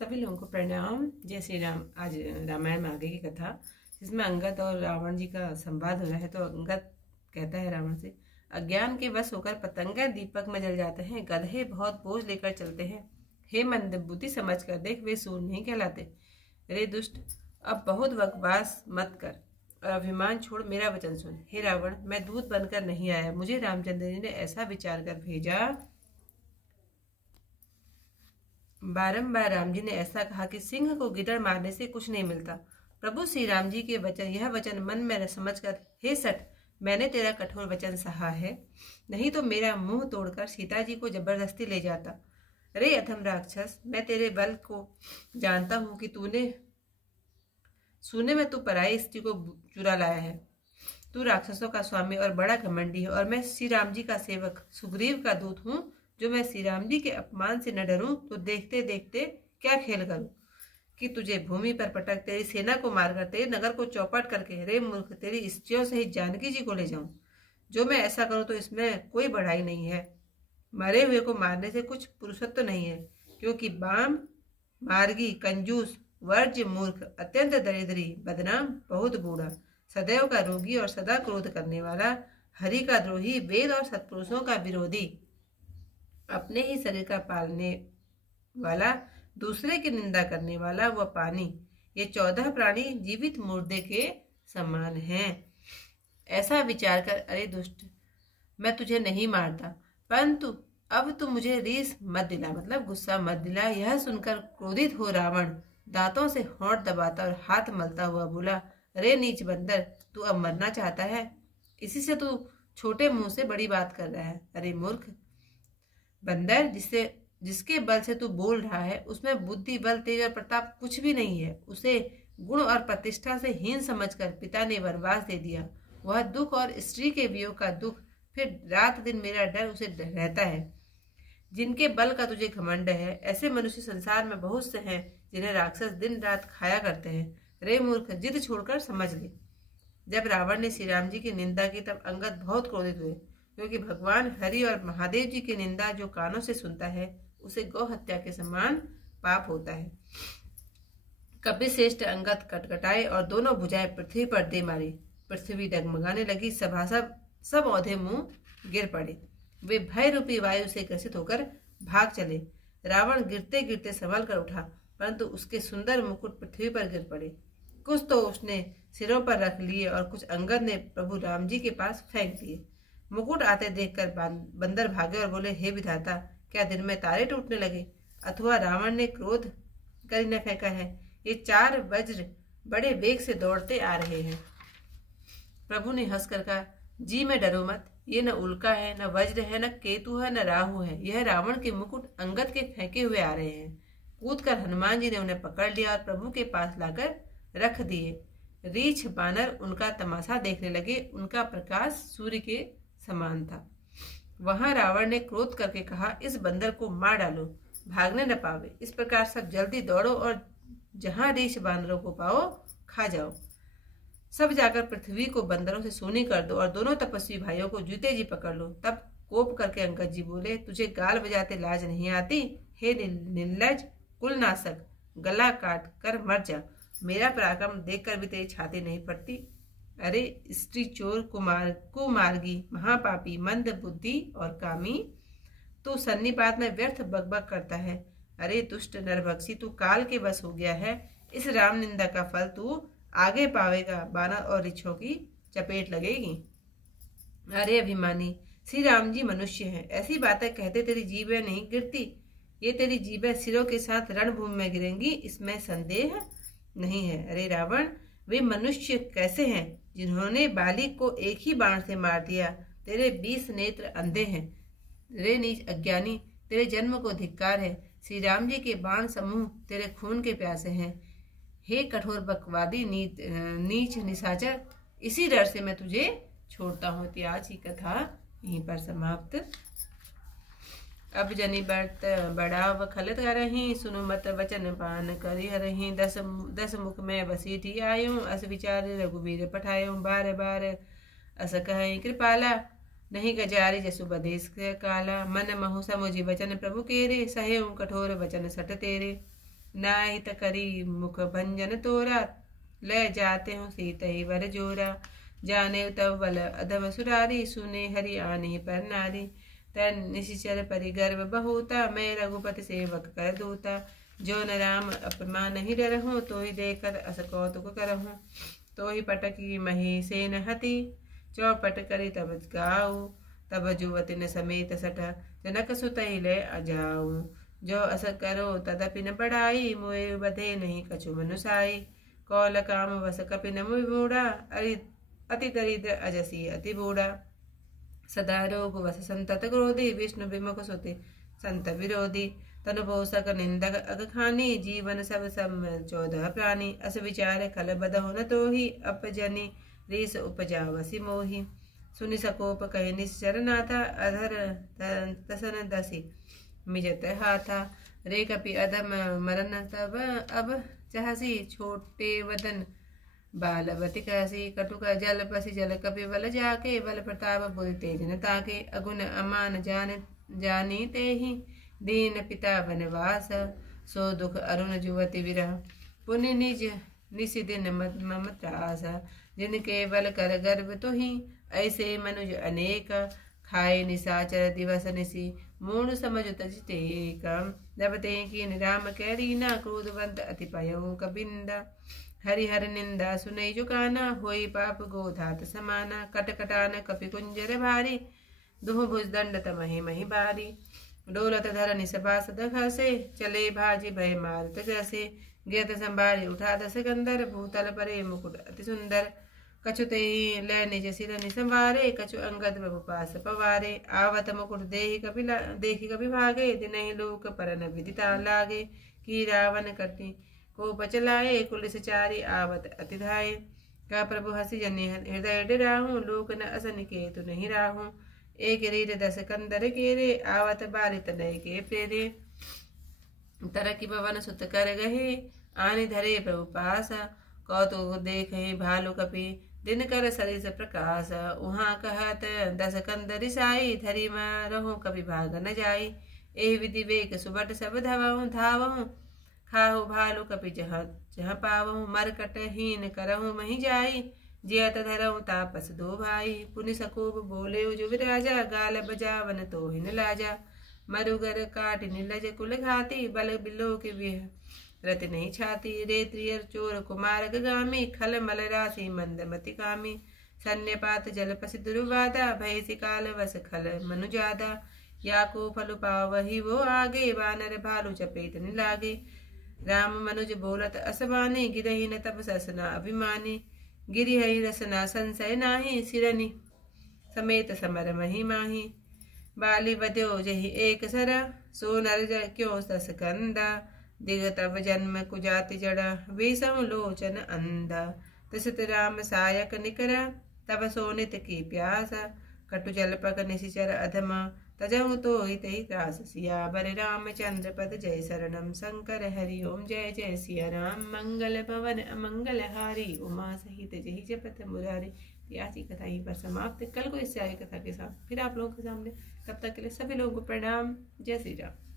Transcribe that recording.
सभी लोगों को प्रणाम। जय श्री राम। आज रामायण में आगे की कथा जिसमें अंगद और रावण जी का संवाद हो रहा है। तो अंगद कहता है रावण से, अज्ञान के वश होकर पतंगे दीपक में जल जाते हैं, गधे बहुत बोझ लेकर चलते हैं। हे मंद बुद्धि समझ कर देख, वे सूर नहीं कहलाते। रे दुष्ट, अब बहुत बकवास मत कर और अभिमान छोड़ मेरा वचन सुन। हे रावण, मैं दूत बनकर नहीं आया, मुझे रामचंद्र जी ने ऐसा विचार कर भेजा। बारंबार राम जी ने ऐसा कहा कि सिंह को गिदड़ मारने से कुछ नहीं मिलता। प्रभु श्री राम जी के वचन, यह वचन मन में समझकर, हे सठ, मैंने तेरा कठोर वचन सहा है, नहीं तो मेरा मुंह तोड़कर सीता जी को जबरदस्ती ले जाता। रे अधम राक्षस, मैं तेरे बल को जानता हूं कि तूने सुने में तू पराई स्त्री को चुरा लाया है। तू राक्षसों का स्वामी और बड़ा घमंडी है, और मैं श्री राम जी का सेवक सुग्रीव का दूत हूँ। जो मैं श्री राम जी के अपमान से न डरूं तो देखते देखते क्या खेल करूं कि तुझे भूमि पर पटक तेरी सेना को मारकर तेरे नगर को चौपट करके, रे मूर्ख, तेरी स्त्रियों सहित जानकी जी को ले जाऊं। जो मैं ऐसा करूं तो इसमें कोई बढ़ाई नहीं है। मरे हुए को मारने से कुछ पुरुषत्व नहीं है, क्योंकि बाम, मार्गी, कंजूस, वर्ज्य, मूर्ख, अत्यंत दरिद्री, बदनाम, बहुत बूढ़ा, सदैव का रोगी और सदा क्रोध करने वाला, हरि का द्रोही, वेद और सत्पुरुषों का विरोधी, अपने ही शरीर का पालने वाला, दूसरे की निंदा करने वाला, वह पानी, ये 14 प्राणी जीवित मुर्दे के समान हैं। ऐसा विचार कर, अरे दुष्ट, मैं तुझे नहीं मारता, परंतु अब तू मुझे रीस मत दिला, मतलब गुस्सा मत दिला। यह सुनकर क्रोधित हो रावण दांतों से होंठ दबाता और हाथ मलता हुआ बोला, रे नीच बंदर, तू अब मरना चाहता है? इसी से तू छोटे मुंह से बड़ी बात कर रहा है। अरे मूर्ख बंदर, जिसके बल से तू बोल रहा है उसमें बुद्धि, बल, तेज और प्रताप कुछ भी नहीं है। उसे गुण और प्रतिष्ठा से हीन समझकर पिता ने वनवास दे दिया। वह दुख और स्त्री के वियोग का दुख, फिर रात दिन मेरा डर उसे रहता है। जिनके बल का तुझे घमंड है, ऐसे मनुष्य संसार में बहुत से हैं जिन्हें राक्षस दिन रात खाया करते हैं। रे मूर्ख, जिद छोड़कर समझ ले। जब रावण ने श्री राम जी की निंदा की तब अंगद बहुत क्रोधित हुए, क्योंकि भगवान हरि और महादेव जी की निंदा जो कानों से सुनता है उसे गौ हत्या के समान पाप होता है। कपिश्रेष्ठ अंगद कटकटाए और दोनों भुजाएं पृथ्वी पर दे मारी। पृथ्वी डगमगाने लगी, सभासद सब औधे मुंह गिर पड़े। वे भय रूपी वायु से ग्रसित होकर भाग चले। रावण गिरते गिरते संभल कर उठा, परंतु उसके सुंदर मुकुट पृथ्वी पर गिर पड़े। कुछ तो उसने सिरों पर रख लिए और कुछ अंगद ने प्रभु राम जी के पास फेंक दिए। मुकुट आते देखकर बंदर भागे और बोले, हे विधाता, क्या दिन में तारे टूटने लगे? अथवा रावण ने क्रोध कर न फेंका है? ये 4 वज्र बड़े वेग से दौड़ते आ रहे हैं। प्रभु ने हंसकर कहा, जी मैं डरो मत, ये न उल्का है, न वज्र है, न केतु है, न राहु है। यह रावण के मुकुट अंगद के फेंके हुए आ रहे हैं। कूदकर हनुमान जी ने उन्हें पकड़ लिया और प्रभु के पास लाकर रख दिए। रीछ बानर उनका तमाशा देखने लगे। उनका प्रकाश सूर्य के समान था। वहां रावण ने क्रोध करके कहा, इस बंदर को मार डालो, भागने न पावे। इस प्रकार सब जल्दी दौड़ो और जहां रीछ बानरों को पाओ खा जाओ। सब जाकर पृथ्वी को बंदरों से सूनी कर दो और दोनों तपस्वी भाइयों को जूते जी पकड़ लो। तब कोप करके अंगद जी बोले, तुझे गाल बजाते लाज नहीं आती? हे निर्लज कुलनाशक, गला काट कर मर जा। मेरा पराक्रम देखकर भी तेरी छाती नहीं फटती? अरे स्त्री, चोर, कुमार्गी, महापापी, मंद बुद्धि और कामी, तू सन्निपात में व्यर्थ बकबक करता है। अरे दुष्ट नरभक्षी, तू काल के बस हो गया है। इस राम निंदा का फल तू आगे पावेगा, बानर और रिछों की चपेट लगेगी। अरे अभिमानी, श्री राम जी मनुष्य हैं, ऐसी बातें कहते तेरी जीभें नहीं गिरती? ये तेरी जीभें सिरों के साथ रणभूमि में गिरेंगी, इसमें संदेह नहीं है। अरे रावण, वे मनुष्य कैसे हैं जिन्होंने बाली को एक ही बाण से मार दिया? तेरे 20 नेत्र अंधे हैं। रे नीच अज्ञानी, तेरे जन्म को धिक्कार है। श्री राम जी के बाण समूह तेरे खून के प्यासे हैं। हे कठोर बकवादी, नीच निशाचर, इसी डर से मैं तुझे छोड़ता हूँ। आज की कथा यहीं पर समाप्त। अब जनी बर्त बढ़ाव खलत करही, सुनु मत वचन पान करी हरही। 10 मुख में बसीठी आयूं, अस विचार रघुवीर पठायूं। बार बार अस कहि कृपाला, नहीं गजारी जसु बदेश काला। मन महु समुझि वचन प्रभु केरे, सहे कठोर वचन सट तेरे। नाहित करी मुख भंजन तोरा, ले जाते हो सीत ही वर जोरा। जाने तब बल अधम सुरारी, सुने हरि आने पर नारी। तन निशिचर परि गर्व बहुता, मैं रघुपति सेवक कर दूता। जो न राम अपमान ही डरहूँ, तो ही देखकर अस कौतुक करहूँ। तो ही पटकी मही सेन हति, चौपट करी तब गाऊ। तब जुवति न समेत सठ, जनक सुत ही ले अजाऊ। जो अस करो तदपि न बढ़ाई, मोए बधे नहीं कछु मनुसाई। कौल काम वस कपि न मुहि मूढ़ा, अति दरिद्र अजसी अति बूढ़ा। सदा रोग वस संतत क्रोधी, विष्णु विमुख सुति संत विरोधी। तनु पोषक निंदक अगखानी, जीवन सब सम 14 प्राणी। अस विचार खल बदहु न तोहि, अपजनि रीस उपजावसी मोहि। सुनि सकोप कहि निश्चर नाथा, अधर तसन दसी मिजत हाथा। रे कपि अधम मरन तब अब चाहसी, छोटे वदन बालवती कहसी। कटुक जल पसी जल कपि बल जाके, बल प्रताप बुद्धि तेज न ताके। अगुन अमान जानी तेहि, दीन पिता वनवास। सो दुख अरुण जुवति विरह, पुनि निज निसि दिन मम त्रास। जिनके बल कर गर्भ तुहि, ऐसे मनुज अनेक। खाए निशाचर दिवस निशि, मूढ़ समझ तज टेक। जब ते कीन राम कैरीना, क्रोधवंत अति पयऊ कबिंद। हरिहर निंदा सुनई जुकाना, होई पाप गोधात समाना। कटकटान कपि कुंजर भारी, दुह भुज दंड तमहि महि बारी। डोलत धर निसपासद खसे, चले भाजी भय मारत जैसे। गिरत संभारी उठा दस कंदर, भूतल परे मुकुट अति सुंदर। कछु तेहि लै निज सिर निसंवारे, कछु अंगद प्रभु पास पवारे। आवत मुकुट देखि कपि भागे, दिनहि लोक परन विदिता लागे। की रावण कटी को बचलाए, कुलिस चारी आवत अति धाये। का प्रभु हसी जनि हृदय डराहूँ, लोक न असन केतु नहीं राहूँ। एक रीर 10 कंदर केरे, आवत बारित नय के प्रेरे। तरकी पवन सुत कर गहे, आनि धरे प्रभु पास। कौतुक देखे भालु कपि, दिन कर सरिस प्रकाश। उहाँ कहत 10 कंदर साई, धरी मारहूँ कपि भाग न जाई। एहि विधि वेग सुबट सब धावहूँ, खाहु भालु कपि जहाँ पावहूँ। मरकट हीन करहूँ मही जाई, जियत धरहूँ तापस दो भाई। पुनि सकोप बोले जुग राजा, गाल बजावन तो हिन लाजा। मरुगर काट निलज कुल घाती, बल बिलो के विह रति नहीं छाती। रे त्रियर चोर कुमार गामी, खल मल राशि मंदमति कामी। सन्यपात जल पसि दुर्वादा, भय सिकाल वस खल मनु जादा। या को फलु पावहि वो आगे, वानर भालु चपेट नि लागे। राम मनुज बोलत असबानी, गिरहि न तब ससना अभिमानी। गिरिहि रसना संशय नाही, सिरनि समेत समर मही माही। बाली बध्यो जहि एक सर, सो नर क्यों सस कंदा। दिग तब जन्म कुजाति जड़ा, विषम लोचन अंधा। तिसत राम सायक निकर, तब सोनित की प्यासा। कटु जल पक निशिचर अधमा, तजहु तो हितहि त्रास। सियावर रामचंद्र पद जय शरणम, शंकर हरि ओम जय जय सिया राम। मंगल पवन अमंगल हारी, उमा सहित जहि जपत मुरारी। आज की कथा यहीं पर समाप्त। कल को इससे आगे कथा के साथ फिर आप लोगों के सामने। तब तक के लिए सभी लोगों को प्रणाम। जय श्री राम।